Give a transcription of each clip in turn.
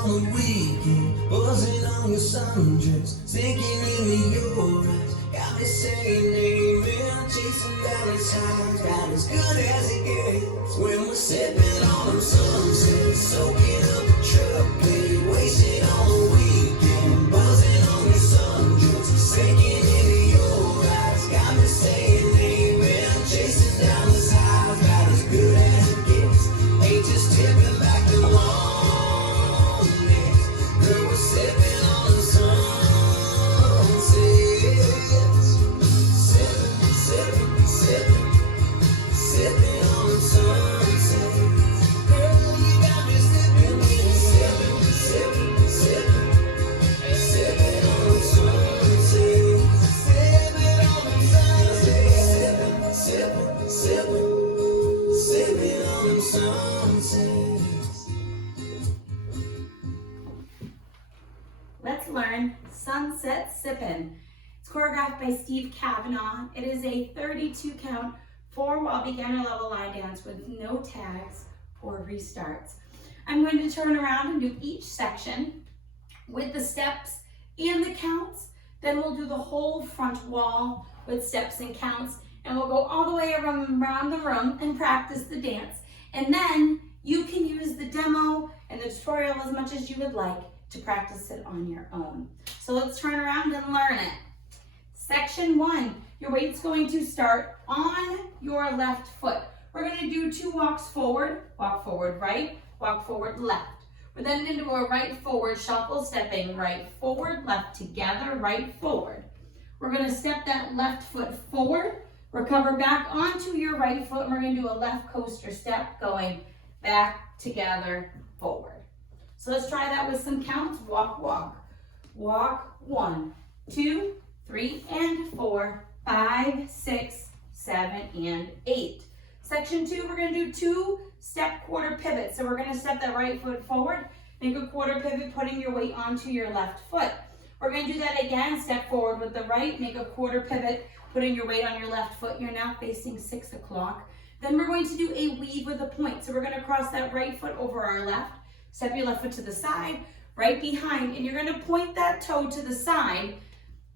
on the weekend, buzzing on your sundress, sinking into your rest. Got me saying amen, chasing down this highs, got as good as it gets. When we're sipping on them sunsets, soaking up the truck bed, wasted on the weekend, buzzing on your sundress, sinking into your eyes. Got me saying amen, chasing down this highs, got as good as it gets. Ain't just tipping back the long days. Girl, we're sipping on the sunsets. Sipping, sipping, sipping, sipping on the sunsets. Girl, you got me sipping, sipping, sipping, sipping, sipping on the sunsets. Sipping on the sunsets. Sipping, sipping, sipping, sipping on the sunsets. Let's learn Sunset Sippin'. It's choreographed by Steve Cavanaugh. It is a 32 count, 4-wall beginner level line dance with no tags or restarts. I'm going to turn around and do each section with the steps and the counts. Then we'll do the whole front wall with steps and counts, and we'll go all the way around the room and practice the dance. And then you can use the demo and the tutorial as much as you would like to practice it on your own. So let's turn around and learn it. Section 1, your weight's going to start on your left foot. We're going to do 2 walks forward, walk forward right, walk forward left. We're then going to do a right forward shuffle, stepping right forward, left together, right forward. We're going to step that left foot forward, recover back onto your right foot, and we're going to do a left coaster step going back together, forward. So let's try that with some counts. Walk, walk. Walk, 1, 2, 3, and 4, 5, 6, 7, and 8. Section 2, we're going to do 2 step quarter pivots. So we're going to step that right foot forward, make a quarter pivot, putting your weight onto your left foot. We're going to do that again, step forward with the right, make a quarter pivot, putting your weight on your left foot. You're now facing 6 o'clock. Then we're going to do a weave with a point. So we're going to cross that right foot over our left, step your left foot to the side, right behind, and you're going to point that toe to the side,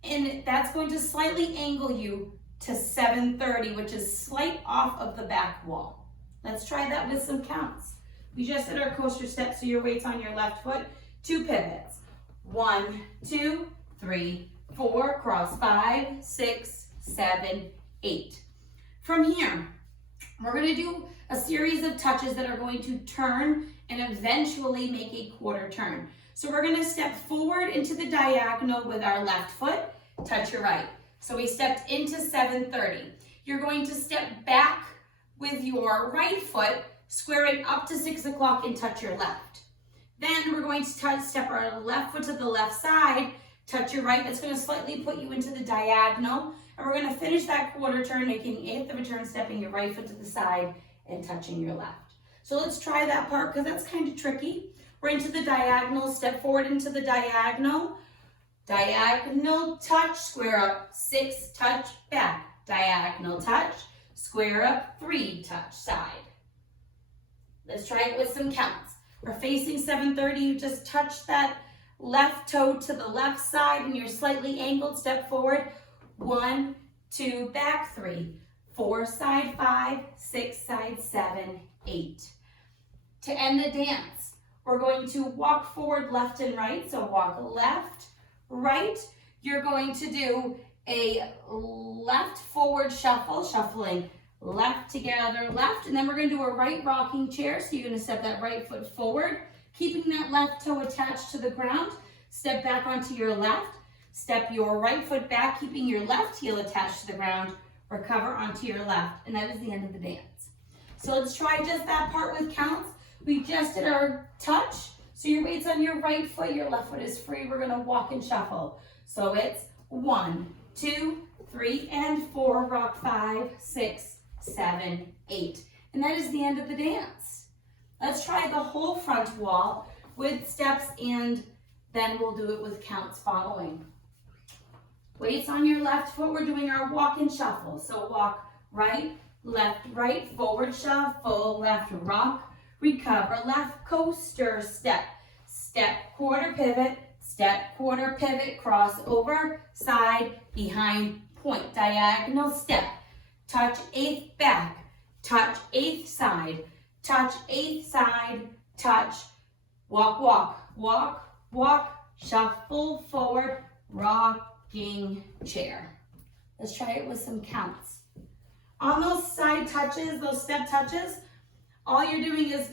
and that's going to slightly angle you to 730, which is slight off of the back wall. Let's try that with some counts. We just did our coaster step, so your weight's on your left foot. 2 pivots. 1, 2, 3, 4, cross 5, 6, 7, 8. From here, we're going to do a series of touches that are going to turn and eventually make a quarter turn. So we're going to step forward into the diagonal with our left foot, touch your right. So we stepped into 730. You're going to step back with your right foot, squaring up to 6 o'clock and touch your left. Then we're going to step our left foot to the left side, touch your right. That's going to slightly put you into the diagonal. And we're going to finish that quarter turn, making 1/8 of a turn, stepping your right foot to the side and touching your left. So let's try that part because that's kind of tricky. We're into the diagonal, step forward into the diagonal. Diagonal touch, square up, 6, touch, back. Diagonal touch, square up, 3, touch, side. Let's try it with some counts. We're facing 730, you just touch that left toe to the left side and you're slightly angled, step forward. 1, 2, back, 3, 4, side 5, 6, side 7, 8. To end the dance, we're going to walk forward left and right. So walk left, right. You're going to do a left forward shuffle, shuffling left together, left. And then we're going to do a right rocking chair. So you're going to step that right foot forward, keeping that left toe attached to the ground. Step back onto your left. Step your right foot back, keeping your left heel attached to the ground. Recover onto your left. And that is the end of the dance. So let's try just that part with counts. We just did our touch. So your weight's on your right foot, your left foot is free. We're gonna walk and shuffle. So it's 1, 2, 3, and 4, rock 5, 6, 7, 8. And that is the end of the dance. Let's try the whole front wall with steps, and then we'll do it with counts following. Weights on your left foot, we're doing our walk and shuffle. So walk right, forward shuffle, left rock, recover, left coaster step. step, quarter pivot, cross over, side, behind, point, diagonal step, touch eighth back, touch eighth side, touch eighth side, touch, walk, walk, walk, walk, shuffle forward, rocking chair. Let's try it with some counts. On those side touches, those step touches, all you're doing is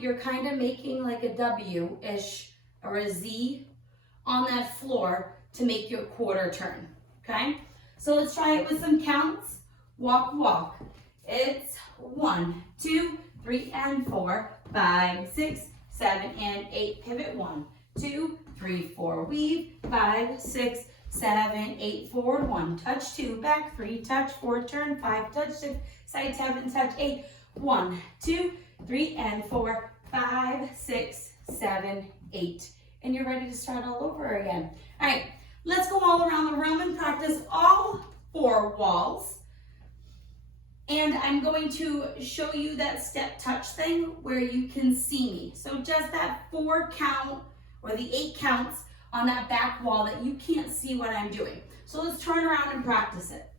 you're kind of making like a W-ish or a Z on that floor to make your quarter turn, okay? So let's try it with some counts. Walk, walk. It's 1, 2, 3, and 4, 5, 6, 7, and 8. Pivot 1, 2, 3, 4. Weave 5, 6, 7, 8. Forward 1. Touch 2. Back 3. Touch 4. Turn 5. Touch 6. Side 7. Touch 8. 1, 2, 3, and 4, 5, 6, 7, 8. And you're ready to start all over again. All right, let's go all around the room and practice all 4 walls. And I'm going to show you that step touch thing where you can see me. So just that 4 count or the 8 counts on that back wall that you can't see what I'm doing. So let's turn around and practice it.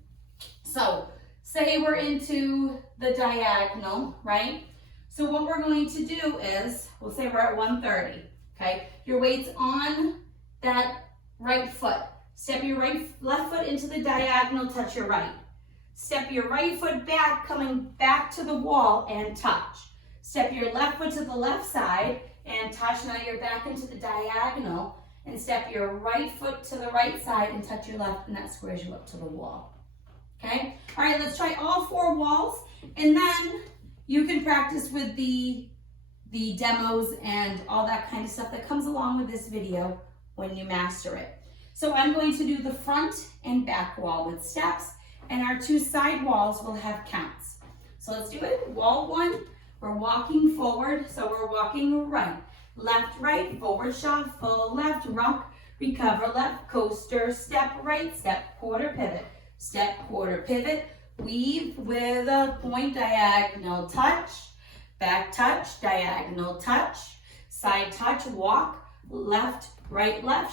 So say we're into the diagonal, right? So what we're going to do is, we'll say we're at 130, okay? Your weight's on that right foot. Step your left foot into the diagonal, touch your right. Step your right foot back, coming back to the wall and touch. Step your left foot to the left side and touch. Now you're back into the diagonal, and step your right foot to the right side and touch your left, and that squares you up to the wall. Okay? All right, let's try all 4 walls, and then you can practice with the demos and all that kind of stuff that comes along with this video when you master it. So I'm going to do the front and back wall with steps, and our 2 side walls will have counts. So let's do it. Wall 1, we're walking forward, so we're walking right, left, right, forward, shuffle, left, rock, recover, left, coaster, step right, step, quarter pivot, step, quarter pivot, weave with a point, diagonal touch, back touch, diagonal touch, side touch, walk, left,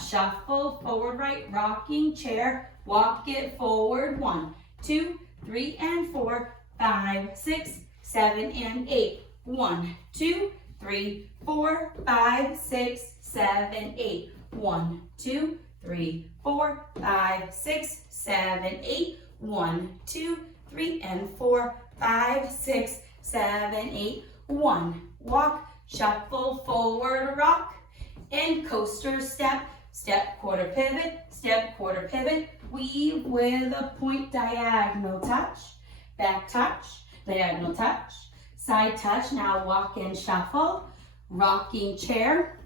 shuffle, forward, right, rocking chair, walk it forward, 1, 2, 3, and 4, 5, 6, 7, and 8. 1, 2, 3, 4, 5, 6, 7, 8. 1, 2, 3, 4, 5, 6, 7, 8. 1, 2, 3, and 4, 5, 6, 7, 8. 1. Walk, shuffle, forward, rock, and coaster step, step, quarter pivot, weave with a point, diagonal touch, back touch, diagonal touch, side touch. Now walk and shuffle, rocking chair,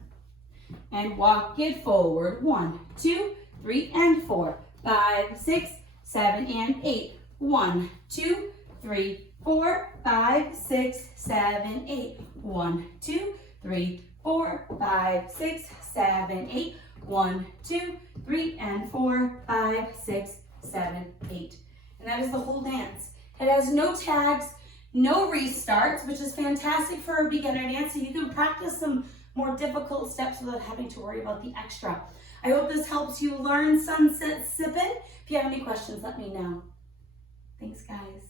and walk it forward. 1, 2, 3, and 4, 5, 6, 7, and 8. 1, 2, 3, 4, 5, 6, 7, 8. 1, 2, 3, 4, 5, 6, 7, 8. 1, 2, 3, and 4, 5, 6, 7, 8. And that is the whole dance. It has no tags, no restarts, which is fantastic for a beginner dance, so you can practice some more difficult steps without having to worry about the extra. I hope this helps you learn sunset sippin'. If you have any questions, let me know. Thanks, guys.